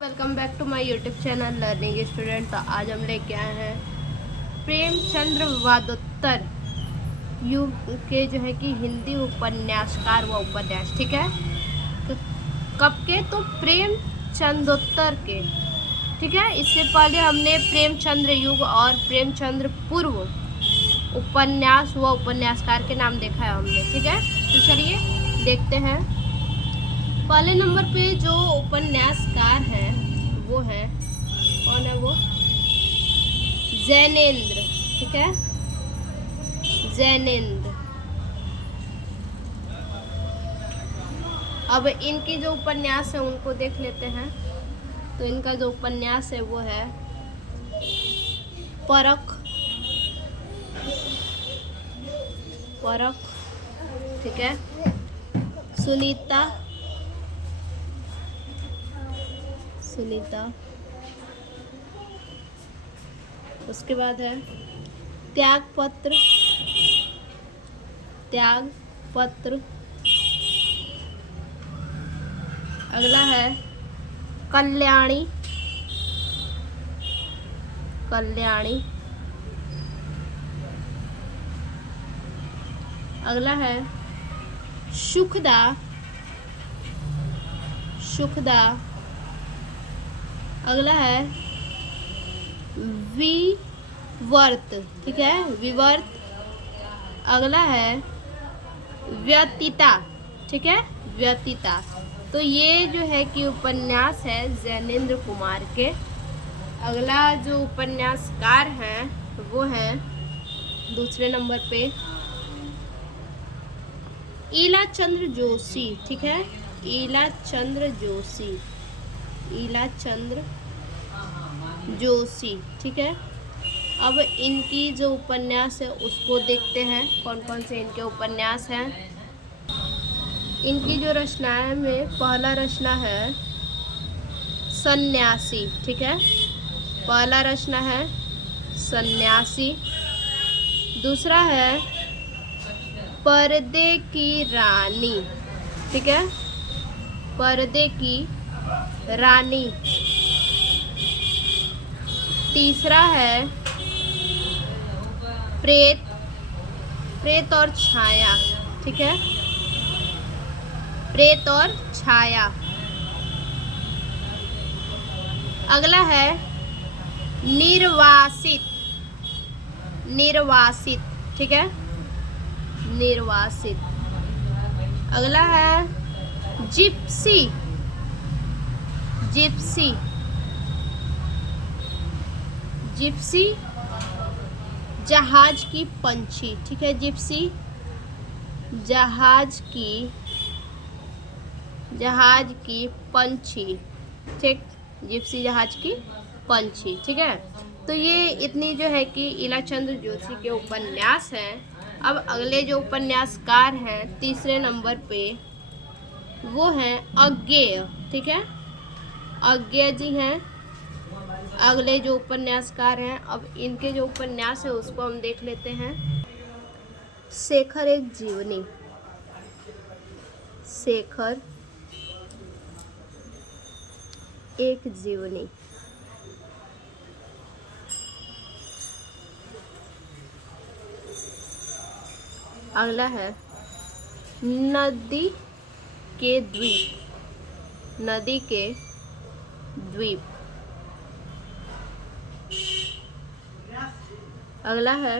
Welcome back to my YouTube channel learning student. तो आज हम लेके आए हैं प्रेमचंद्र वादोत्तर युग के जो है कि हिंदी उपन्यासकार व उपन्यास। ठीक है, तो कब के? तो प्रेमचंदोत्तर के। ठीक है, इससे पहले हमने प्रेमचंद्र युग और प्रेमचंद्र पूर्व उपन्यास व उपन्यासकार के नाम देखा है हमने। ठीक है, तो चलिए देखते हैं। पहले नंबर पे जो उपन्यासकार है वो है, कौन है वो? जैनेन्द्र। ठीक है, जैनेन्द्र। अब इनकी जो उपन्यास है उनको देख लेते हैं। तो इनका जो उपन्यास है वो है परख। परख, ठीक है। सुनीता, सुनीता। उसके बाद है त्यागपत्र, त्यागपत्र। अगला है कल्याणी, कल्याणी। अगला है सुखदा, सुखदा। अगला है विवर्त, ठीक है, विवर्त। अगला है व्यतीता, ठीक है, व्यतीता। तो ये जो है कि उपन्यास है जैनेन्द्र कुमार के। अगला जो उपन्यासकार है वो है दूसरे नंबर पे ईलाचंद्र जोशी। ठीक है, ईलाचंद्र जोशी, ईलाचंद्र जोशी। ठीक है, अब इनकी जो उपन्यास है उसको देखते हैं, कौन कौन से इनके उपन्यास हैं। इनकी जो रचनाएं में पहला रचना है सन्यासी। ठीक है, पहला रचना है सन्यासी। दूसरा है पर्दे की रानी। ठीक है, पर्दे की रानी। तीसरा है प्रेत, प्रेत और छाया। ठीक है, प्रेत और छाया। अगला है निर्वासित, निर्वासित। ठीक है, निर्वासित। अगला है जिप्सी, जिप्सी, जिप्सी। जहाज की पंछी। ठीक है, जिप्सी जहाज की, जहाज की पंछी। ठीक, जिप्सी जहाज की पंछी। ठीक है, तो ये इतनी जो है कि ईलाचंद्र जोशी के उपन्यास हैं। अब अगले जो उपन्यासकार हैं तीसरे नंबर पे वो हैं अज्ञेय। ठीक है, अज्ञेय जी हैं अगले जो उपन्यासकार हैं। अब इनके जो उपन्यास है उसको हम देख लेते हैं। शेखर एक जीवनी, शेखर एक जीवनी। अगला है नदी के द्वीप, नदी के द्वीप। अगला है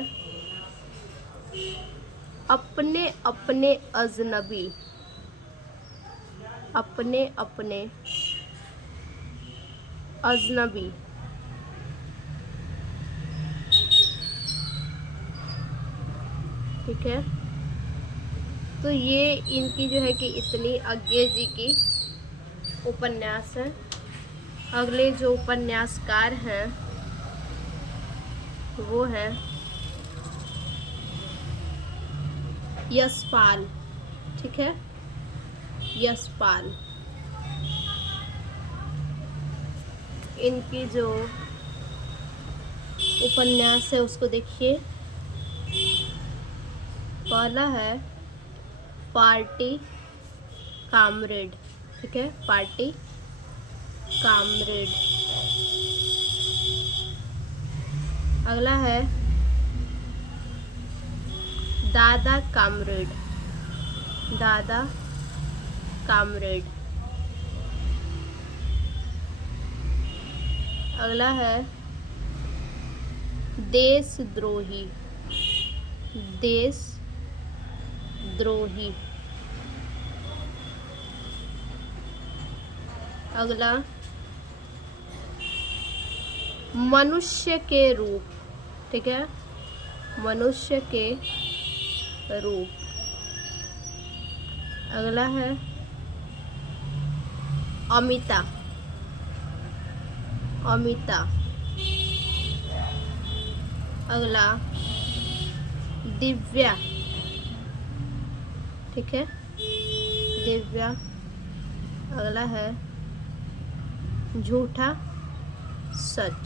अपने अपने अजनबी, अपने अपने अजनबी। ठीक है, तो ये इनकी जो है कि इतनी अज्ञेय जी की उपन्यास है। अगले जो उपन्यासकार हैं वो है यशपाल। ठीक है, यशपाल। इनकी जो उपन्यास है उसको देखिए। पहला है पार्टी कामरेड। ठीक है, पार्टी कामरेड। अगला है दादा कामरेड। दादा कामरेड। अगला है देशद्रोही। देशद्रोही। अगला मनुष्य के रूप। ठीक है, मनुष्य के रूप। अगला है अमिता। अमिता। अगला दिव्या। ठीक है, दिव्या। अगला है झूठा सच।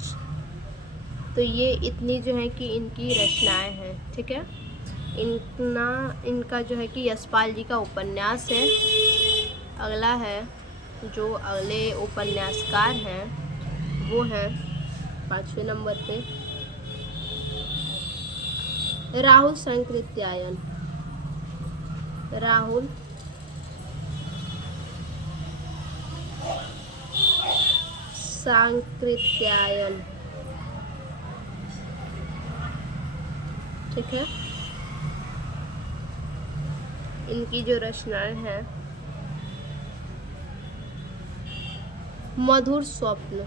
तो ये इतनी जो है कि इनकी रचनाएं हैं। ठीक है, इनका जो है कि यशपाल जी का उपन्यास है। अगला है जो अगले उपन्यासकार हैं वो हैं 5वें नंबर पे राहुल सांकृत्यायन। राहुल सांकृत्यायन। ठीक है, इनकी जो रचनाएं हैं मधुर स्वप्न।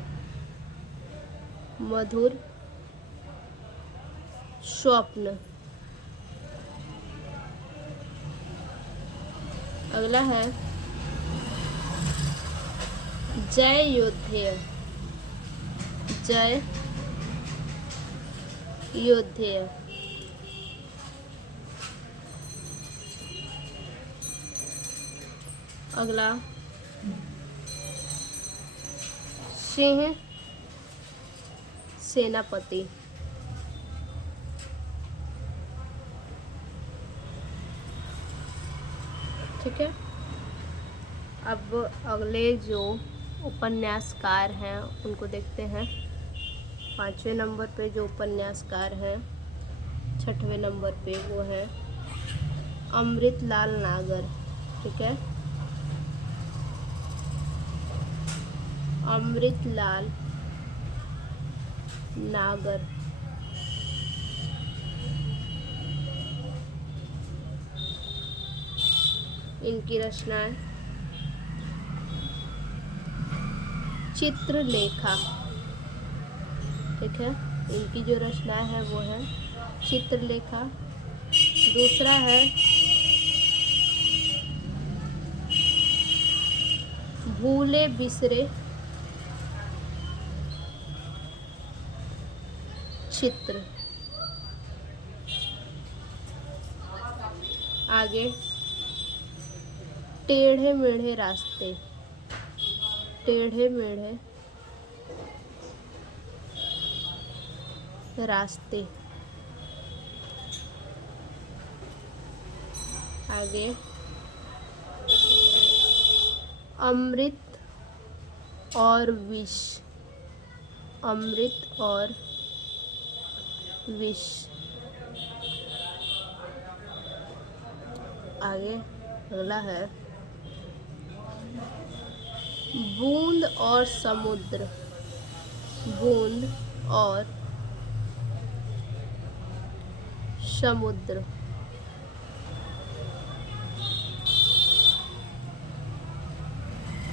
मधुर स्वप्न। अगला है जय योद्धेय। जय योद्धेय। अगला सिंह सेनापति। ठीक है, अब अगले जो उपन्यासकार हैं उनको देखते हैं। 5वें नंबर पे जो उपन्यासकार हैं 6वें नंबर पे वो है अमृतलाल नागर। ठीक है, अमृतलाल नागर। इनकी रचनाएं चित्रलेखा। ठीक है, इनकी जो रचनाएं है वो है चित्रलेखा। दूसरा है भूले बिसरे चित्र। आगे टेढ़े मेढ़े रास्ते। टेढ़े मेढ़े रास्ते। आगे अमृत और विष। अमृत और विष। आगे अगला है बूंद और समुद्र। बूंद और समुद्र।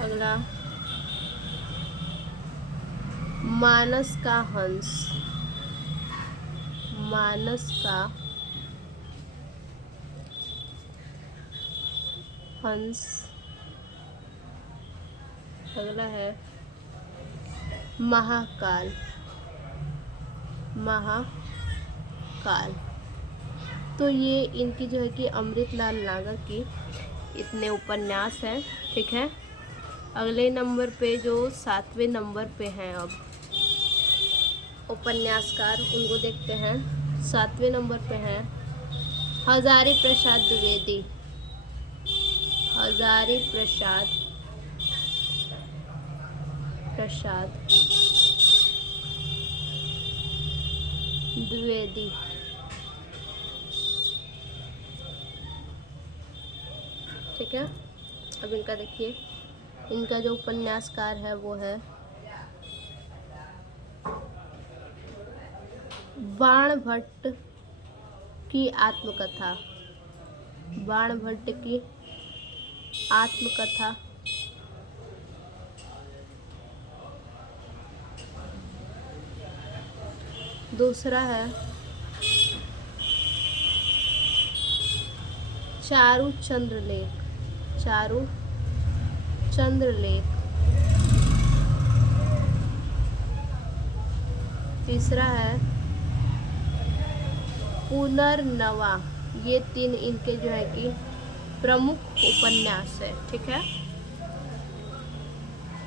अगला मानस का हंस। मानस का हंस। अगला है महाकाल। महाकाल। तो ये इनकी जो है कि अमृतलाल नागर की इतने उपन्यास हैं। ठीक है, अगले नंबर पे जो 7वें नंबर पे हैं अब उपन्यासकार उनको देखते हैं। 7वें नंबर पे हैं हजारी प्रसाद द्विवेदी। हजारी प्रसाद प्रसाद द्विवेदी। ठीक है, अब इनका देखिए, इनका जो उपन्यासकार है वो है बाणभट्ट की आत्मकथा। बाणभट्ट की आत्मकथा। दूसरा है चारु चंद्रलेख। चारु चंद्रलेख। तीसरा है पुनर्नवा। ये 3 इनके जो है कि प्रमुख उपन्यास है। ठीक है,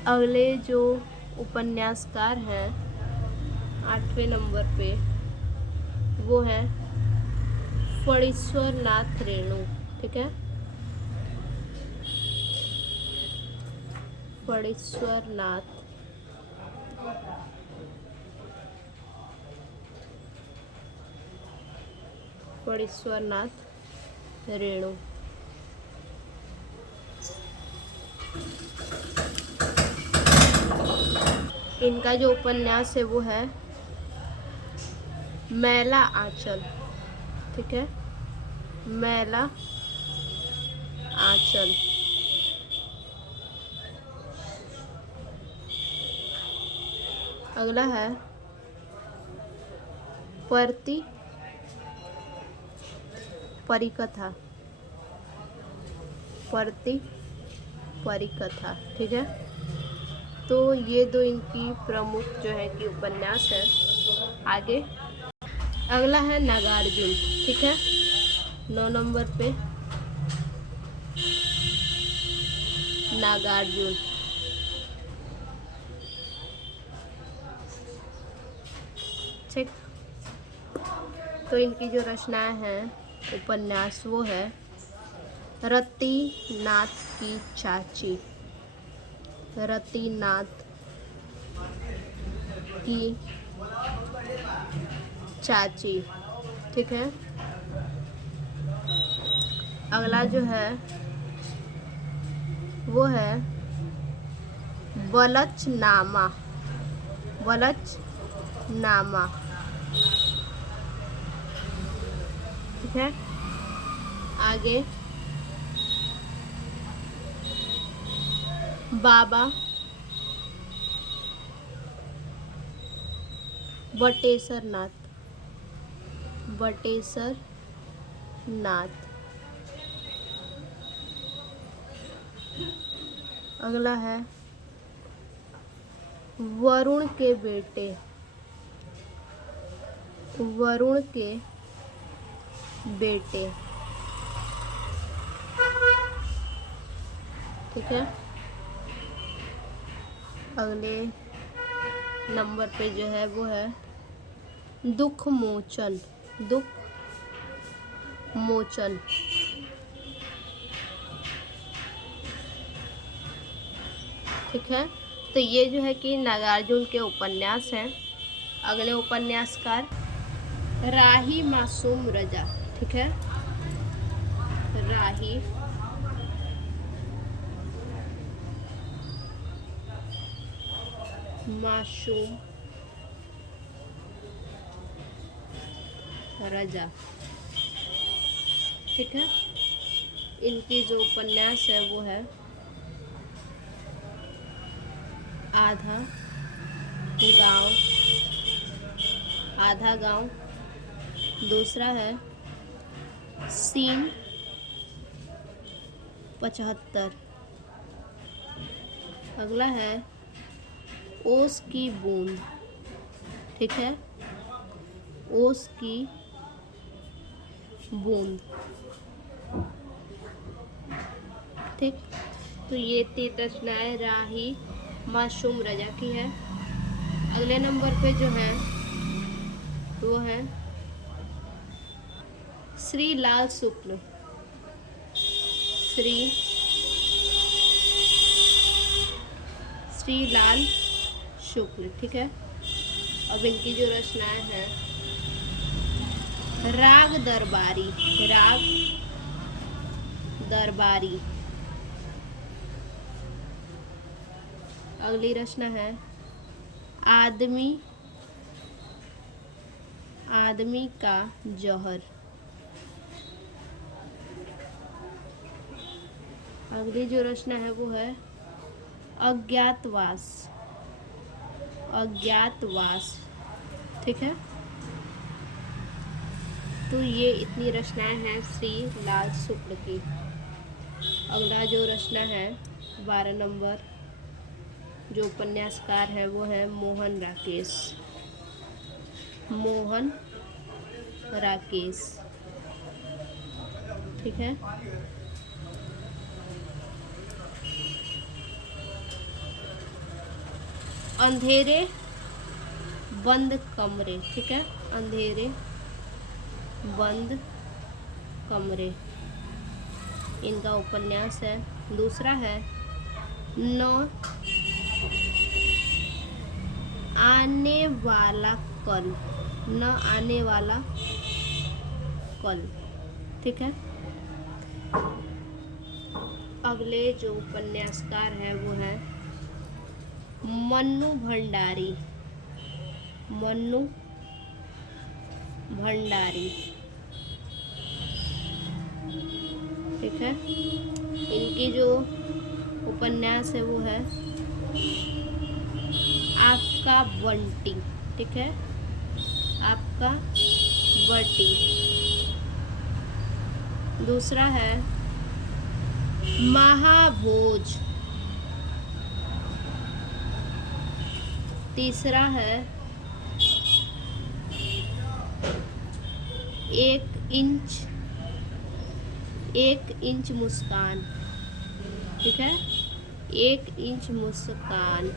अगले जो उपन्यासकार हैं 8वें नंबर पे वो है फणीश्वर नाथ रेणु। ठीक है, फणीश्वर नाथ रेणु। इनका जो उपन्यास है वो है मैला आंचल। ठीक है, मैला आंचल। अगला है परती परिकथा। परती परिकथा। ठीक है, तो ये 2 इनकी प्रमुख जो है कि उपन्यास है। आगे अगला है नागार्जुन। ठीक है, 9 नंबर पे नागार्जुन। ठीक, तो इनकी जो रचनाएं हैं उपन्यास वो है रति नाथ की चाची। रति नाथ की चाची। ठीक है, अगला जो है वो है बलचनामा। बलचनामा। ठीक है, आगे बाबा बटेश्वर नाथ। बटेश्वर नाथ। अगला है वरुण के बेटे। वरुण के बेटे। ठीक है, अगले नंबर पे जो है वो है दुख मोचन। दुख मोचन। ठीक है, तो ये जो है कि नागार्जुन के उपन्यास हैं। अगले उपन्यासकार राही मासूम रजा। ठीक है, राही मासूम रजा। ठीक है, इनकी जो उपन्यास है वो है आधा गांव। आधा गांव। दूसरा है सीन 75। अगला है ओस की बूंद। ठीक है, ओस की बूंद। ठीक, तो ये 3 रचनाएं राही मासूम रजा की है। अगले नंबर पे जो है वो है श्री लाल शुक्ल। श्री लाल शुक्ल। ठीक है, अब इनकी जो रचनाएं हैं, राग दरबारी, राग दरबारी। अगली रचना है आदमी, आदमी का जौहर। अगली जो रचना है वो है अज्ञातवास, अज्ञातवास। ठीक है, तो ये इतनी रचनाएं हैं श्री लाल शुक्ल की। अगला जो रचना है 12 नंबर जो उपन्यासकार है वो है मोहन राकेश, मोहन राकेश। ठीक है, अंधेरे बंद कमरे। ठीक है, अंधेरे बंद कमरे इनका उपन्यास है। दूसरा है न आने वाला कल, न आने वाला कल। ठीक है, अगले जो उपन्यासकार है वो है मन्नू भंडारी, मन्नू भंडारी। ठीक है, इनकी जो उपन्यास है वो है आपका बंटी। ठीक है, आपका बंटी। दूसरा है महाभोज। तीसरा है 1 इंच मुस्कान। ठीक है, 1 इंच मुस्कान।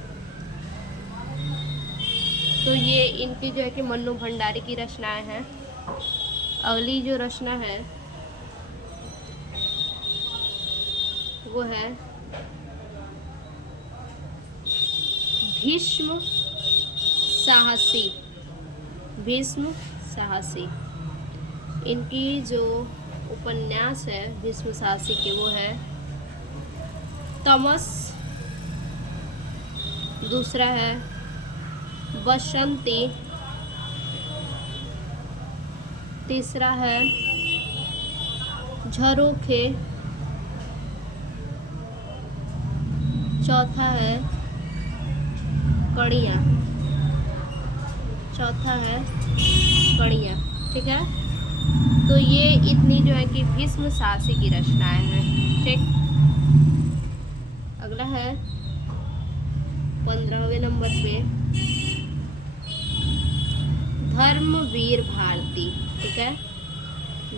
तो ये इनकी जो है कि मन्नू भंडारी की रचनाएं हैं। अगली जो रचना है वो है भीष्म साहसी, भीष्म साहसी। इनकी जो उपन्यास है भीष्म साहसी के वो है तमस। दूसरा है बसंती। तीसरा है झरोखे। चौथा है कड़ियाँ, चौथा है कड़ियाँ। ठीक है, तो ये इतनी जो है कि भीष्म साहसी की रचनाएं हैं। ठीक, अगला है 15वें नंबर पे धर्मवीर भारती। ठीक है,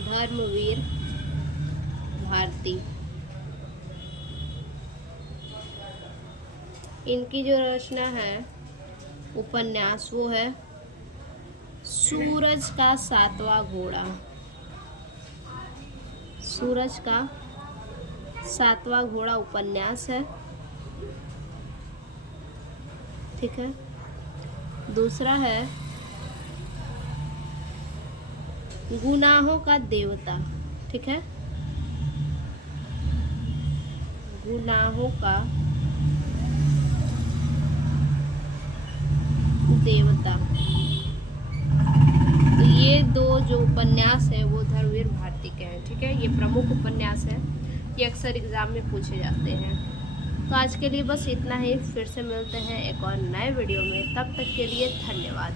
धर्मवीर भारती। इनकी जो रचना है उपन्यास वो है सूरज का 7वां घोड़ा, सूरज का 7वां घोड़ा उपन्यास है। ठीक है, दूसरा है गुनाहों का देवता। ठीक है, गुनाहों का देवता। तो ये दो जो उपन्यास है वो धर्मवीर भारती के हैं। ठीक है, ये प्रमुख उपन्यास है, ये अक्सर एग्जाम में पूछे जाते हैं। तो आज के लिए बस इतना ही, फिर से मिलते हैं एक और नए वीडियो में। तब तक के लिए धन्यवाद।